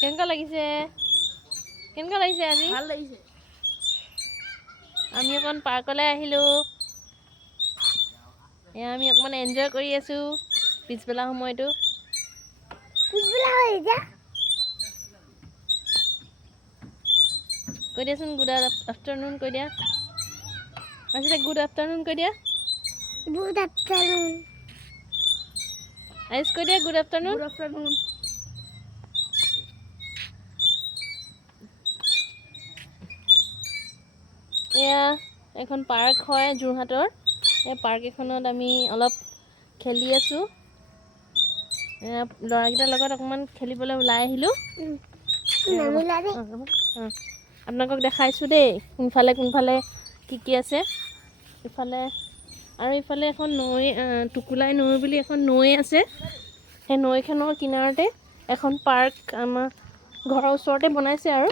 কেনেকুৱা লাগিছে আজি? ভাল লাগিছে। আমি অকণ পাৰ্কলৈ আহিলোঁ। এয়া আমি অকণমান এনজয় কৰি আছোঁ পিছবেলা সময়টো। কৈ দিয়াচোন গুড আফটাৰনুন কৈ দিয়া। আজিতে গুড আফটাৰনুন কৈ দিয়া। Good afternoon. আইচ কৈ দিয়া গুড আফটাৰনুন। Good afternoon. এয়া এখন পাৰ্ক হয় যোৰহাটৰ। এই পাৰ্ক এখনত আমি অলপ খেলি আছোঁ। ল'ৰাকেইটাৰ লগত অকণমান খেলিবলৈ ওলাই আহিলোঁ। আপোনালোকক দেখাইছোঁ দেই কোনফালে কি আছে। ইফালে আৰু ইফালে এখন নৈ টুকুলাই নৈ বুলি এখন নৈ আছে। সেই নৈখনৰ কিনাৰতে এখন পাৰ্ক আমাৰ ঘৰৰ ওচৰতে বনাইছে আৰু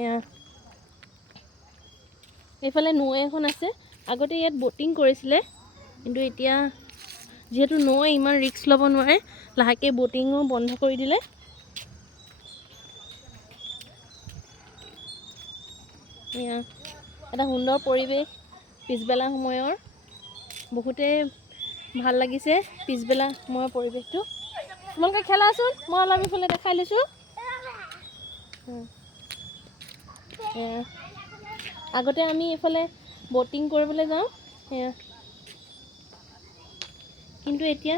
এয়া এইফালে নৈ এখন আছে। আগতে ইয়াত ব'টিং কৰিছিলে, কিন্তু এতিয়া যিহেতু নৈ ইমান ৰিস্ক ল'ব নোৱাৰে, লাহেকৈ ব'টিঙো বন্ধ কৰি দিলে। এয়া এটা সুন্দৰ পৰিৱেশ পিছবেলা সময়ৰ। বহুতেই ভাল লাগিছে পিছবেলা সময়ৰ পৰিৱেশটো। তোমালোকে খেলাচোন, মই অলপ ইফালে দেখাই লৈছোঁ। আগতে আমি এইফালে ব'টিং কৰিবলৈ যাওঁ, কিন্তু এতিয়া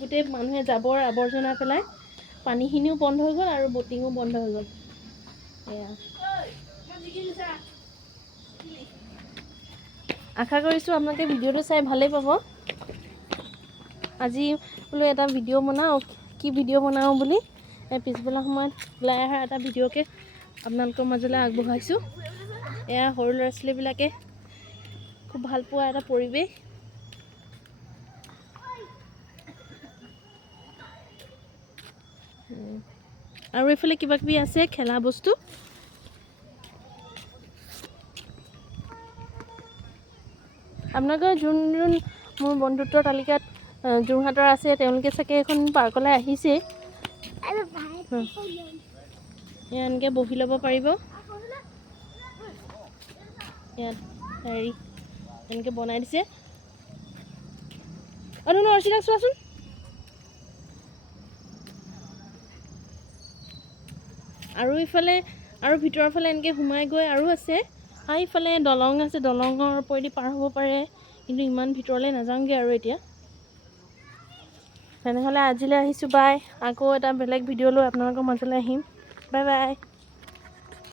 গোটেই মানুহে জাবৰ আৱৰ্জনা পেলাই পানীখিনিও বন্ধ হৈ গ'ল আৰু ব'টিঙো বন্ধ হৈ গ'ল। আশা কৰিছোঁ আপোনালোকে ভিডিঅ'টো চাই ভালেই পাব। আজি বোলো এটা ভিডিঅ' বনাওঁ, কি ভিডিঅ' বনাওঁ বুলি পিছবেলা সময়ত ওলাই অহা এটা ভিডিঅ'কে আপোনালোকৰ মাজলৈ আগবঢ়াইছোঁ। এয়া সৰু ল'ৰা ছোৱালীবিলাকে খুব ভাল পোৱা এটা পৰিৱেশ। আৰু এইফালে কিবা কিবি আছে খেলা বস্তু। আপোনালোকৰ যোন মোৰ বন্ধুত্বৰ তালিকাত যোৰহাটৰ আছে, তেওঁলোকে চাগে এখন পাৰ্কলৈ আহিছেই। এনেকৈ বহি ল'ব পাৰিব। ইয়াত এনেকৈ বনাই দিছে। অৰ্চিতাক চোৱাচোন। আৰু ইফালে আৰু ভিতৰৰ ফালে এনেকৈ সোমাই গৈ আৰু আছে। ইফালে দলং আছে, দলঙৰ ওপৰেদি পাৰ হ'ব পাৰে, কিন্তু ইমান ভিতৰলৈ নাযাওঁগৈ আৰু এতিয়া। তেনেহ'লে আজিলৈ আহিছোঁ, বাই। আকৌ এটা বেলেগ ভিডিঅ' লৈ আপোনালোকৰ মাজলৈ আহিম। Bye bye.